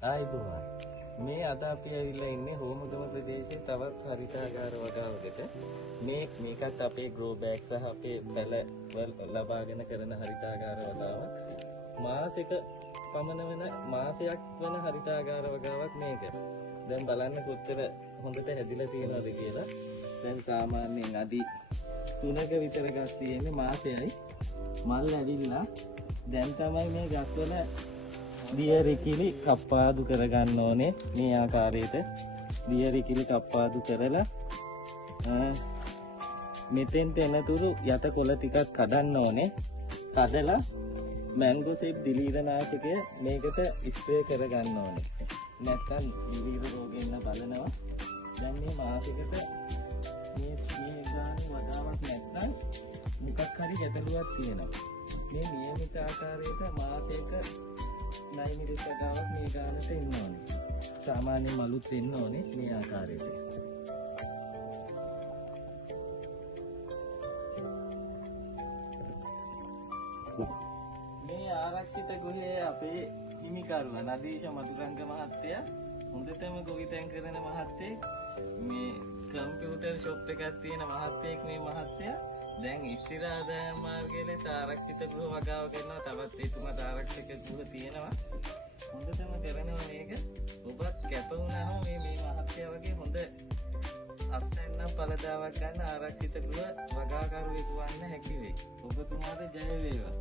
ආයිබෝවන් මේ අද අපි ඇවිල්ලා ඉන්නේ හෝමුගම ප්‍රදේශයේ තවත් හරිතාගාර වගාවකට. මේකත් අපේ ග්‍රෝ බෑග් සහ අපේ පැල ලබාගෙන කරන හරිතාගාර වගාවක්. මාසෙක පමණ වෙන මාසයක් වෙන හරිතාගාර වගාවක් මේක. දැන් බලන්න කොච්චර හොඳට හැදිලා තියෙනවද කියලා. දැන් සාමාන්‍යයෙන් අඩි 3ක විතර ගස් තියෙන්නේ මාසෙයි. මල් ඇවිල්ලා දැන් තමයි මේ ගස්වල දියරිකිලි කප්පාදු කරගන්න ඕනේ. මේ ආකාරයට දියරිකිලි කප්පාදු කරලා මෙතෙන්ට එනතුරු යට කොළ ටිකක් කඩන්න ඕනේ. කඩලා මැන්ගෝසෙප් දිලීරනාශකය මේකට ස්ප්‍රේ කරගන්න ඕනේ. නැත්නම් දිලීර රෝගෙන්න බලනවා. දැන් මේ මාසෙකට මේ ගාන වදාවක් නැත්නම් මොකක් හරි ගැටලුවක් තියෙනවා. මේ නියමිත ආකාරයට මාසයක 9 මිලිස් වගාවක් මේ ගානට එන්න ඕනේ. සාමාන්‍ය මලුත් එන්න ඕනේ මේ ආකාරයට. මේ ආරක්ෂිත ගෘහයේ අපේ හිමිකරුවා නදීෂ මధుරංග මහත්තයා හොඳටම ගොවිතැන් කරන මහත්තයෙක්. මේ කම්පියුටර් ෂොප් එකක් තියෙන මහත්තයෙක් මේ මහත්තයා. දැන් ස්ථිර ආදායම් මාර්ගයේ ලෙස ආරක්ෂිත ගෘහ වගාව කරනවා. තවත් එතුමාට ආරක්ෂක ගෘහ තියෙනවා. හොඳටම කරනවා මේක. ඔබත් කැප වුණාම මේ මහත්තයා වගේ හොඳ අස්සෙන්න පළදාවක් ගන්න ආරක්ෂිත ගෘහ වගාකරුවෙකු වන්න හැකි වෙයි. ඔබතුමාට ජය වේවා.